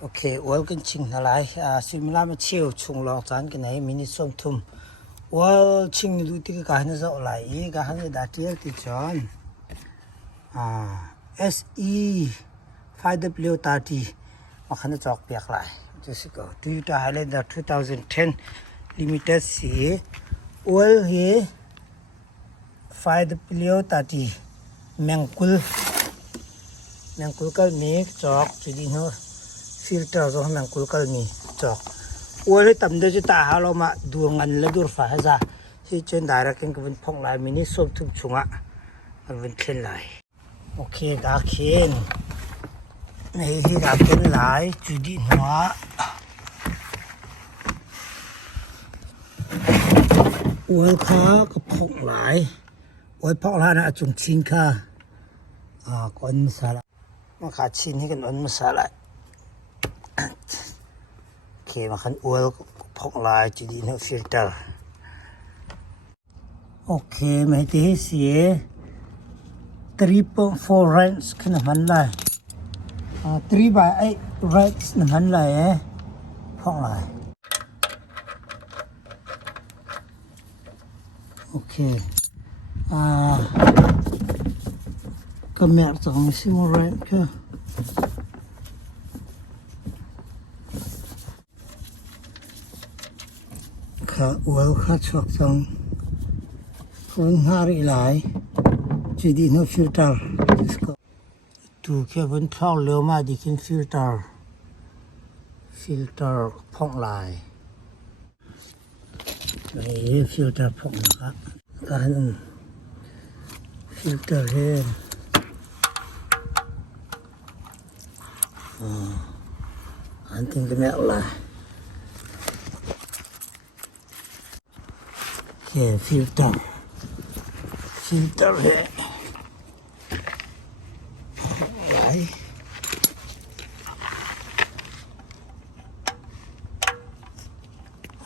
โอเคอวลกันชิงอะไรซิมลามาเชี่ยวชงลองจานกันไหนมินิส้มทุ่มอวลชิงดูที่การนั่นจะอะไรการนั่นดาเทียติจอนSE 5W ตาดีมาขันจอกเปียกไหลจะสิก็ Toyota Highlander 2010 Limited สีอวลเฮ 5W ตาดีแมงกุลก็มีจอกจุดนี้เนาะฟิลเตอร์ก็แมงกุลก็มีจอกอวลให้ต่ำเดือดตาหาเรามาดูงันและดูฟ้าให้ซะที่เจนได้รักกันก็เป็นพงลายมินิส้มทุ่มชุงอ่ะมันเป็นเข่นลายโอเคดาเข่นในที่ดาเข่นลายจุดนี้เนาะอวลขาก็พงลายอวลพงลายนะจุงชิงค่ะก่อนมาสละมาขาดชิ้นให้กันอนมาสละโอเคมาขันอวลพกลายจุดนี้เนาะฟิลเตอร์โอเคไม่ได้เสีย 3.4 range ขึ้นมันเลย3/8 range มันเลยพกลายโอเคก็แม่สองซิมเรนก็ข้าอวลข้าชอบจังคนหาริหลายจุดนี้โนฟิลเตอร์ดูแค่บนท้องเร็วมากดีขึ้นฟิลเตอร์พองลายนี่ฟิลเตอร์พองนะครับการฟิลเตอร์เองอันที่ก็ไม่เอาละโอเคฟิลเตอร์เองไหล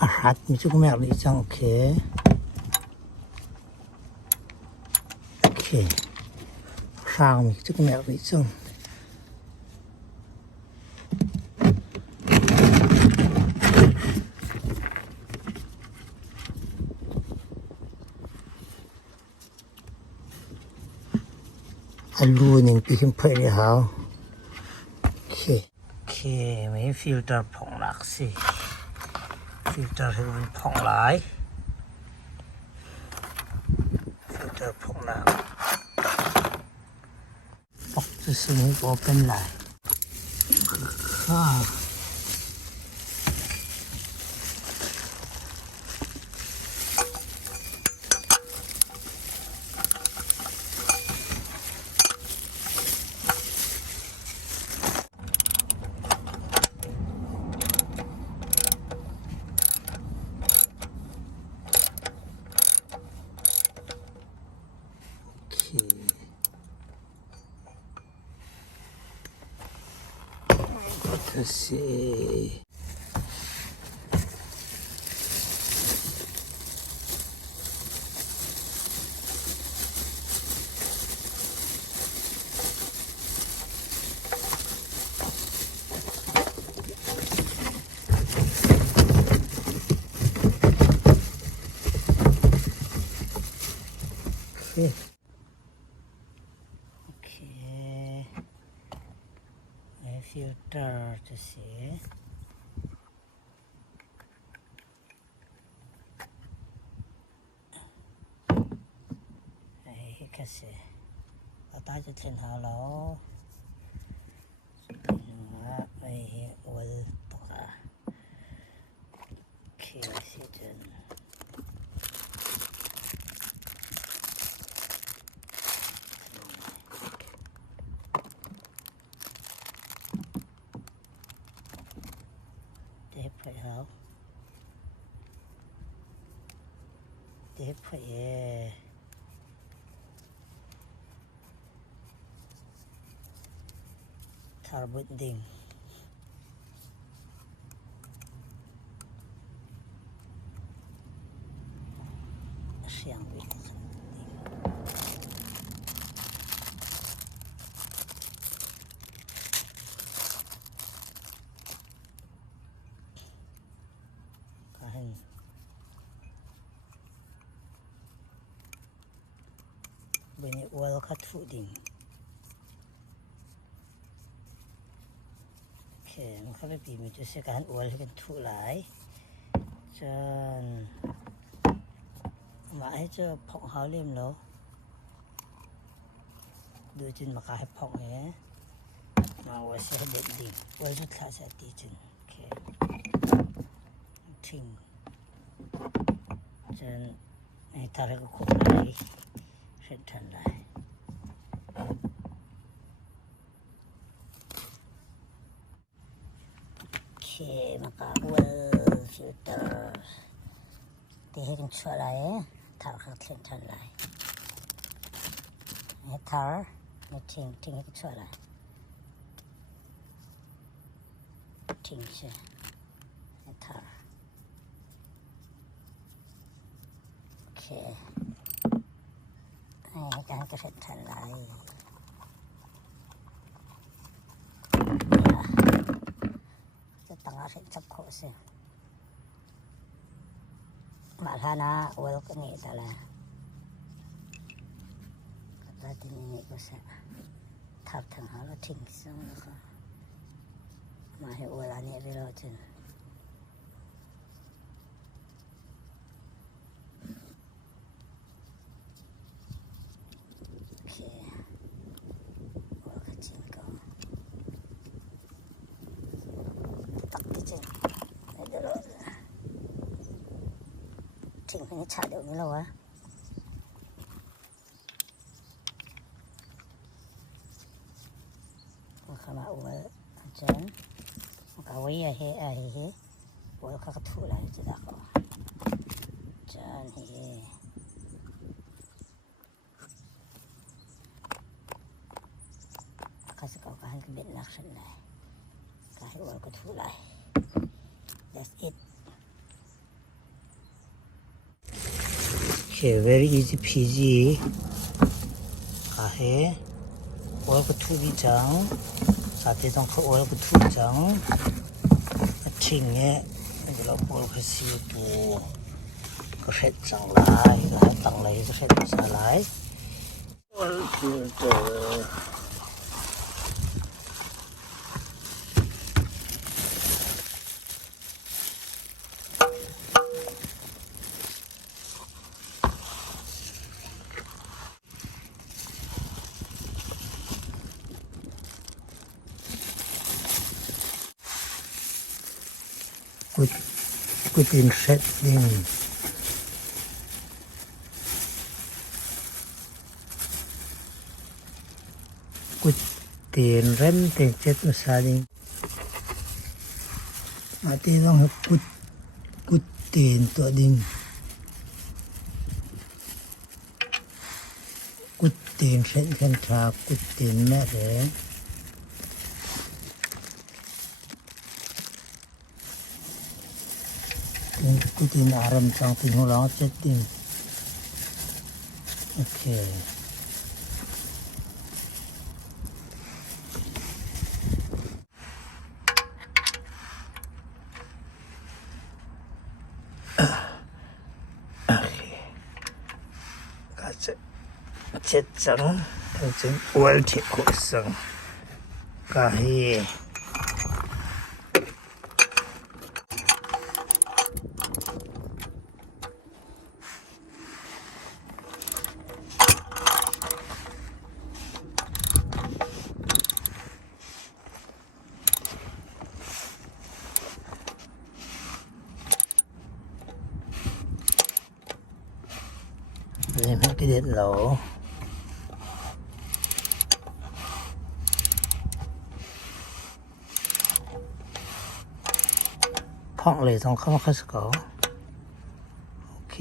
อาหารมีชุกแม่เลยจังโอเคข้าวมีชุกแม่เลยจังอันรูนึงปีขึ้นไปเลยฮะโอเคไม่ฟิลเตอร์พองหลักสิฟิลเตอร์ให้มันพองหลายฟิลเตอร์พองหลักปอกจะสิ่งก็เป็นหลายข้าsee. Okay. A filter to see. Kasi atay sa tlin halo may wal to ka okay si dyan đẹp phải hả đẹp phải carbon ding siang wik bên này uống khát phụ đỉnh khenเขาไปปีมันจะเสียการอวยให้กันถูหลายจนมาให้เจอพองเขาเล่มแล้วดูจนมาขายพองเนี้ยมาว่าเสียเด็ดดิ่งว่าสุดท้ายจะตีจนโอเคทิ้งจนให้ทาร์ก็ขุดไหลเส้นทันไหลmaka well filter thì hết những chuyện này thảo khắc thiên thần lại hết thảo nó chỉnh hết chuyện này chỉnh sẽ hết thảo ok này cái thiên thần lại tengah secap kok sih malah oil ke ni tak lah kata ini ko sa thap thang hala thing sang ka ma he oil ani velo chen okay oil ka chin ko chỉnh phải chả được nữa lâu á mà mà uống chén cả quấy à he uống các thủ lại chỉ đã có chén he cái có cái biển lạc sân này cái uống cái thủ lại that's it okay very easy peasy kahe oil ko thu bi chang sa te tong ko oil ko thu chang thing nge cái lo oil ko si pu ko set chang lai ka tang lai ko set sa lai oil filter good in setting good tiền rent tiền chết mà sao đi mà tiền long hợp good tiền tọa đình good tiền set khen trà good tiền mẹ rẻ cái tin aram trong tình huống đó chết tin ok cái chết trắng cái chân oil thiệt khổ sừng cái lên hết cái điện lỗ phong lệ trong không có có ok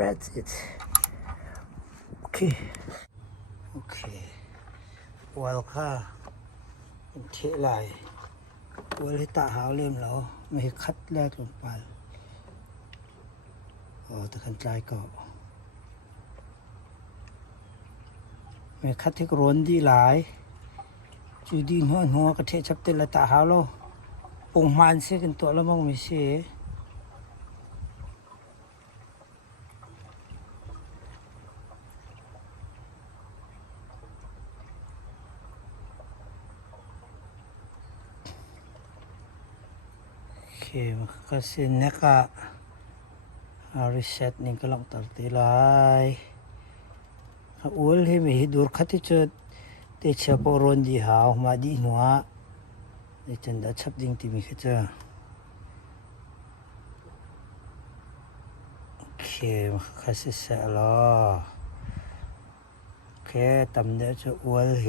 that's it โอเควัวค่ะเป็นเทลายวัวที่ตาหาวเล่มแล้วไม่ให้คัดแรกลงไปแต่ขันใจก็ไม่คัดที่กรนดีหลายจูดีหัวกระเทชับเตละตาหาวแล้วปุ่งมันเสียกันตัวแล้วมั่งไม่เสียมันก็เส้นนี้ก็รีเซ็ตนี่ก็ลองตัดทีไรอ้วนให้ไม่ดูขัดที่จะเตะเชือกรอนดีหาวมาดีหัวในจันดัชชับดิ้งที่มีขึ้นจ้ามันก็เสร็จแล้วตำเนื้อจะอ้วนเห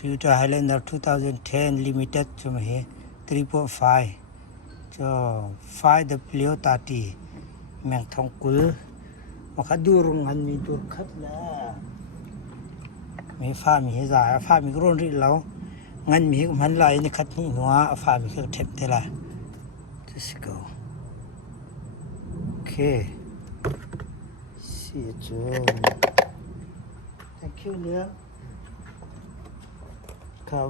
Toyota Highlander 2010 limited ใช่ไหมฮะ 3.5 จะ5W30 แมงทองกุลมาคัดดูรงงานมีตัวคัดแล้วมีฟ้ามีเหตุฟ้ามีกระโดดริแล้วงานมีมันไหลในคัดนี่หัวฟ้ามีก็เทปเท่าไร just go see you soon thank youเนี่ย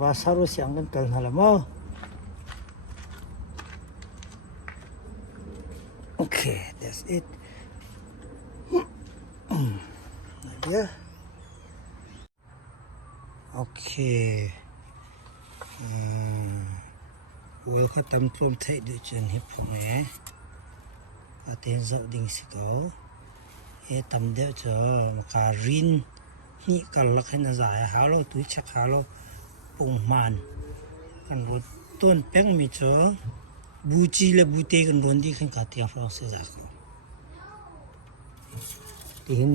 ว่าสรุปเสียงกันกันอะไรมั้งโอเค that's it เดี๋ยวโอเควัวก็ตำต้มไทยด้วยจนหิบผมก็เต้นเจ้าดิ่งสิเขาตำเดี๋ยวเจอมาการินนี่กันลักให้น่าจ่ายหาเราตุ้ยชักหาเราปุ่งมันกันรถต้นแป้งมีเจอบูจีและบูเตกันรวนดีขึ้นกับเตียงฝรั่งเศสก็ที่เห็น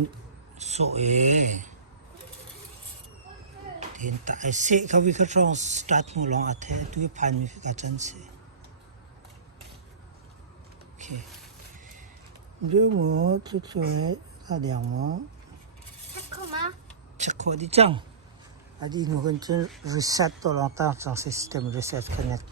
โซ่ที่เห็นตาเสกเขาวิเคราะห์สตาร์ทมือลองอัดให้ตัวพันมีกับจันเสดูหมูสวยๆถ้าเดี๋ยวหมูชักขวดดิจังอดีตหนูคนจะรีเซ็ตตัวลองตั้งจาก system reset connect